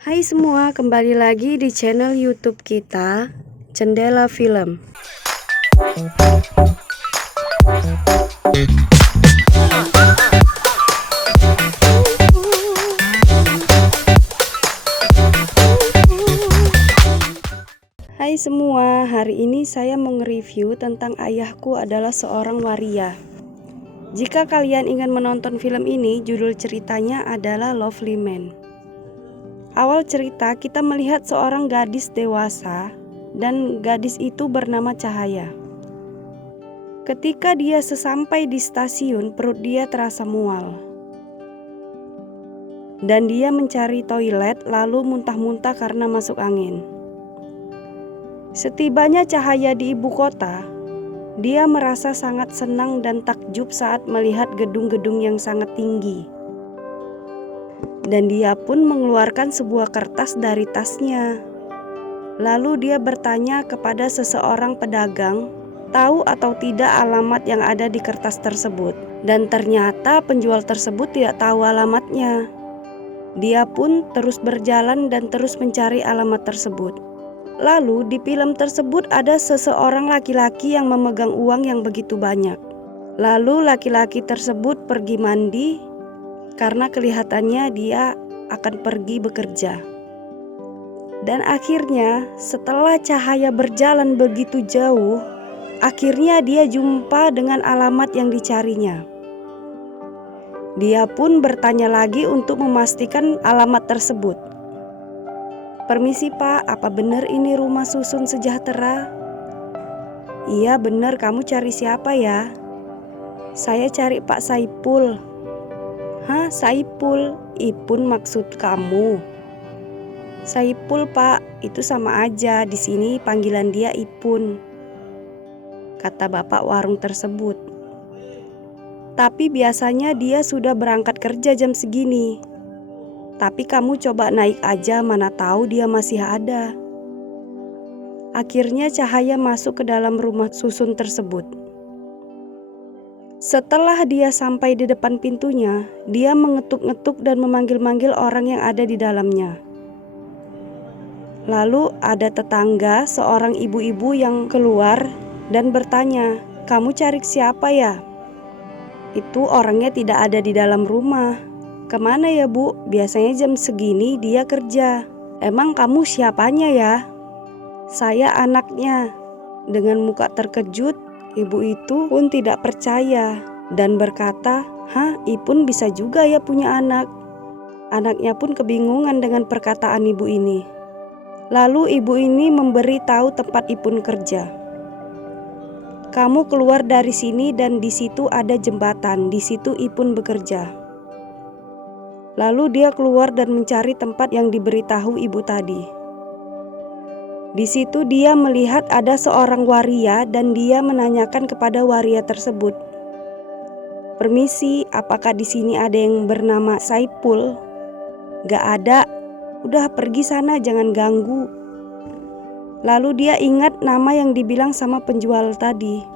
Hai semua, kembali lagi di channel YouTube kita, Jendela Film. Hai semua, hari ini saya mau nge-review tentang Ayahku Adalah Seorang Waria. Jika kalian ingin menonton film ini, judul ceritanya adalah Lovely Man. Awal cerita kita melihat seorang gadis dewasa dan gadis itu bernama Cahaya. Ketika dia sesampai di stasiun, perut dia terasa mual. Dan dia mencari toilet lalu muntah-muntah karena masuk angin. Setibanya Cahaya di ibu kota, dia merasa sangat senang dan takjub saat melihat gedung-gedung yang sangat tinggi. Dan dia pun mengeluarkan sebuah kertas dari tasnya. Lalu dia bertanya kepada seseorang pedagang, tahu atau tidak alamat yang ada di kertas tersebut. Dan ternyata penjual tersebut tidak tahu alamatnya. Dia pun terus berjalan dan terus mencari alamat tersebut. Lalu di film tersebut ada seseorang laki-laki yang memegang uang yang begitu banyak. Lalu laki-laki tersebut pergi mandi karena kelihatannya dia akan pergi bekerja. Dan akhirnya setelah Cahaya berjalan begitu jauh, akhirnya dia jumpa dengan alamat yang dicarinya. Dia pun bertanya lagi untuk memastikan alamat tersebut. "Permisi Pak, apa benar ini rumah susun sejahtera?" "Iya benar, kamu cari siapa ya?" "Saya cari Pak Saipul." "Hah, Saipul? Ipun maksud kamu?" "Saipul Pak, itu sama aja, di sini panggilan dia Ipun," kata bapak warung tersebut. "Tapi biasanya dia sudah berangkat kerja jam segini. Tapi kamu coba naik aja, mana tahu dia masih ada." Akhirnya Cahaya masuk ke dalam rumah susun tersebut. Setelah dia sampai di depan pintunya, dia mengetuk-ngetuk dan memanggil-manggil orang yang ada di dalamnya. Lalu ada tetangga, seorang ibu-ibu yang keluar dan bertanya, "Kamu cari siapa ya?" "Itu orangnya tidak ada di dalam rumah." "Kemana ya Bu? Biasanya jam segini dia kerja." "Emang kamu siapanya ya?" "Saya anaknya." Dengan muka terkejut, ibu itu pun tidak percaya dan berkata, "Hah, Ipun bisa juga ya punya anak?" Anaknya pun kebingungan dengan perkataan ibu ini. Lalu ibu ini memberi tahu tempat Ipun kerja. "Kamu keluar dari sini dan di situ ada jembatan, di situ Ipun bekerja." Lalu dia keluar dan mencari tempat yang diberitahu ibu tadi. Di situ dia melihat ada seorang waria dan dia menanyakan kepada waria tersebut, "Permisi, apakah di sini ada yang bernama Saipul?" "Gak ada, udah pergi sana, jangan ganggu." Lalu dia ingat nama yang dibilang sama penjual tadi.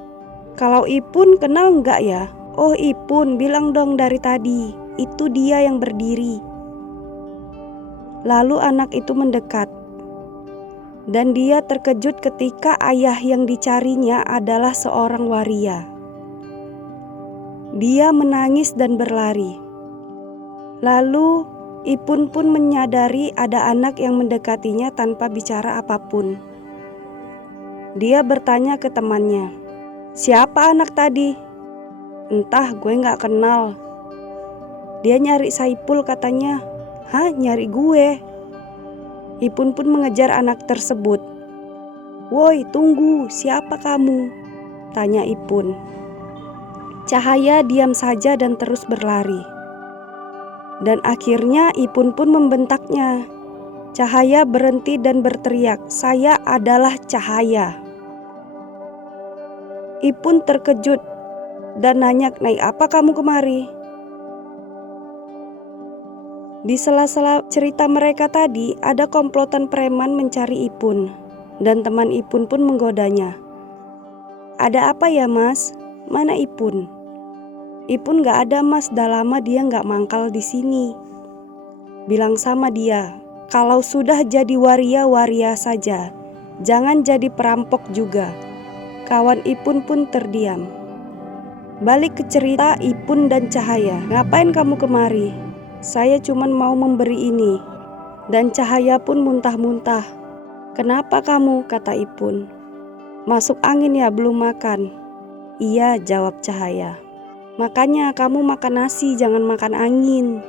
"Kalau Ipun kenal nggak ya?" "Oh Ipun, bilang dong dari tadi, itu dia yang berdiri." Lalu anak itu mendekat. Dan dia terkejut ketika ayah yang dicarinya adalah seorang waria. Dia menangis dan berlari. Lalu Ipun pun menyadari ada anak yang mendekatinya tanpa bicara apapun. Dia bertanya ke temannya, "Siapa anak tadi?" "Entah, gue gak kenal." "Dia nyari Saipul katanya." "Hah, nyari gue?" Ipun pun mengejar anak tersebut. "Woi, tunggu, siapa kamu?" tanya Ipun. Cahaya diam saja dan terus berlari. Dan akhirnya Ipun pun membentaknya. Cahaya berhenti dan berteriak, "Saya adalah Cahaya." Ipun terkejut dan nanya, "Naik apa kamu kemari?" Di sela-sela cerita mereka tadi, ada komplotan preman mencari Ipun. Dan teman Ipun pun menggodanya. "Ada apa ya Mas? Mana Ipun?" "Ipun gak ada Mas, dah lama dia gak mangkal di sini." "Bilang sama dia, kalau sudah jadi waria saja, jangan jadi perampok juga. Kawan Ipun pun terdiam. Balik ke cerita Ipun dan Cahaya. Ngapain kamu kemari? Saya cuman mau memberi ini. Dan Cahaya pun muntah-muntah. Kenapa kamu? Kata Ipun. Masuk angin ya, belum makan. Iya, jawab Cahaya. Makanya kamu makan nasi, jangan makan angin.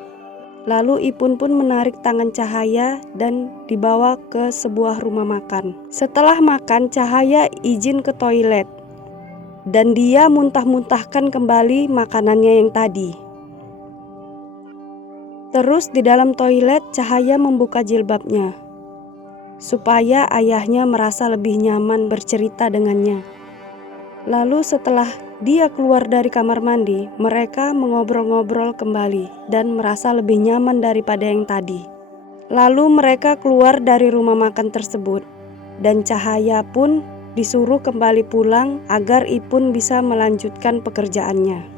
Lalu Ipun pun menarik tangan Cahaya dan dibawa ke sebuah rumah makan. Setelah makan, Cahaya izin ke toilet. Dan dia muntah-muntahkan kembali makanannya yang tadi. Terus di dalam toilet, Cahaya membuka jilbabnya supaya ayahnya merasa lebih nyaman bercerita dengannya. Lalu setelah dia keluar dari kamar mandi, mereka mengobrol-ngobrol kembali dan merasa lebih nyaman daripada yang tadi. Lalu mereka keluar dari rumah makan tersebut dan Cahaya pun disuruh kembali pulang agar Ipun bisa melanjutkan pekerjaannya.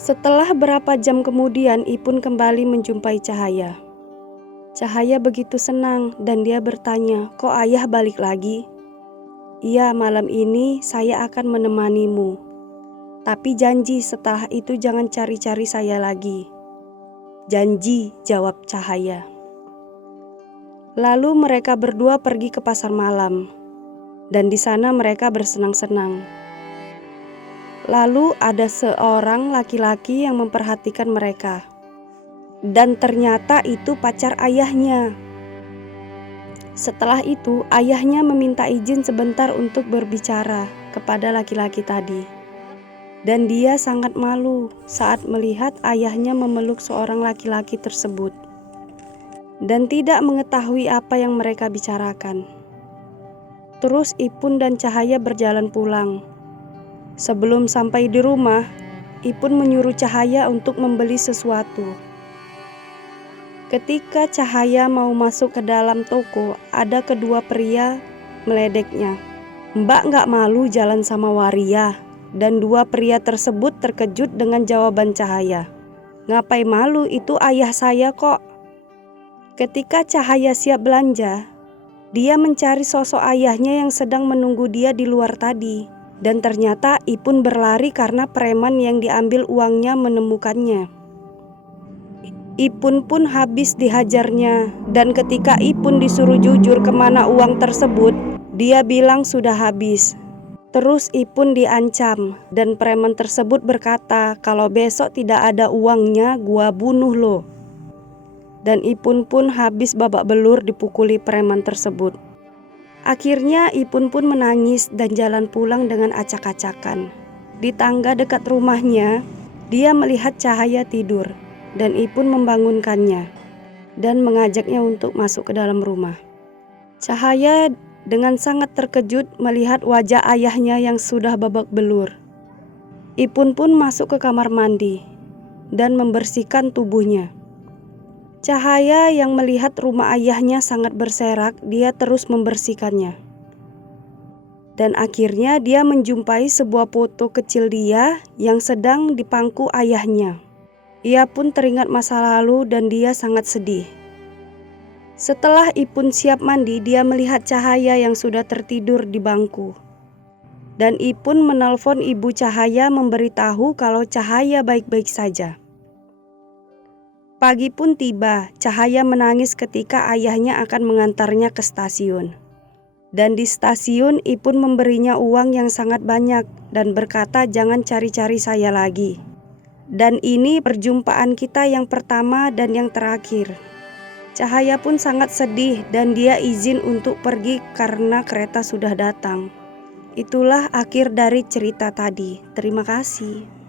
Setelah berapa jam kemudian, Ipun kembali menjumpai Cahaya. Cahaya begitu senang dan dia bertanya, "Kok ayah balik lagi?" "Iya, malam ini saya akan menemanimu. Tapi janji setelah itu jangan cari-cari saya lagi." "Janji," jawab Cahaya. Lalu mereka berdua pergi ke pasar malam dan di sana mereka bersenang-senang. Lalu ada seorang laki-laki yang memperhatikan mereka. Dan ternyata itu pacar ayahnya. Setelah itu, ayahnya meminta izin sebentar untuk berbicara kepada laki-laki tadi. Dan dia sangat malu saat melihat ayahnya memeluk seorang laki-laki tersebut. Dan tidak mengetahui apa yang mereka bicarakan. Terus Ipun dan Cahaya berjalan pulang. Sebelum sampai di rumah, Ipun menyuruh Cahaya untuk membeli sesuatu. Ketika Cahaya mau masuk ke dalam toko, ada kedua pria meledeknya. "Mbak gak malu jalan sama waria?" Dan dua pria tersebut terkejut dengan jawaban Cahaya. "Ngapain malu, itu ayah saya kok." Ketika Cahaya siap belanja, dia mencari sosok ayahnya yang sedang menunggu dia di luar tadi. Dan ternyata Ipun berlari karena preman yang diambil uangnya menemukannya. Ipun pun habis dihajarnya, dan ketika Ipun disuruh jujur kemana uang tersebut, dia bilang sudah habis. Terus Ipun diancam, dan preman tersebut berkata, "Kalau besok tidak ada uangnya, gua bunuh lo." Dan Ipun pun habis babak belur dipukuli preman tersebut. Akhirnya Ipun pun menangis dan jalan pulang dengan acak-acakan. Di tangga dekat rumahnya, dia melihat Cahaya tidur dan Ipun membangunkannya dan mengajaknya untuk masuk ke dalam rumah. Cahaya dengan sangat terkejut melihat wajah ayahnya yang sudah babak belur. Ipun pun masuk ke kamar mandi dan membersihkan tubuhnya. Cahaya yang melihat rumah ayahnya sangat berserak, dia terus membersihkannya. Dan akhirnya dia menjumpai sebuah foto kecil dia yang sedang dipangku ayahnya. Ia pun teringat masa lalu dan dia sangat sedih. Setelah Ipun siap mandi, dia melihat Cahaya yang sudah tertidur di bangku. Dan Ipun menelpon ibu Cahaya memberitahu kalau Cahaya baik-baik saja. Pagi pun tiba, Cahaya menangis ketika ayahnya akan mengantarnya ke stasiun. Dan di stasiun Ipun memberinya uang yang sangat banyak dan berkata jangan cari-cari saya lagi. Dan ini perjumpaan kita yang pertama dan yang terakhir. Cahaya pun sangat sedih dan dia izin untuk pergi karena kereta sudah datang. Itulah akhir dari cerita tadi. Terima kasih.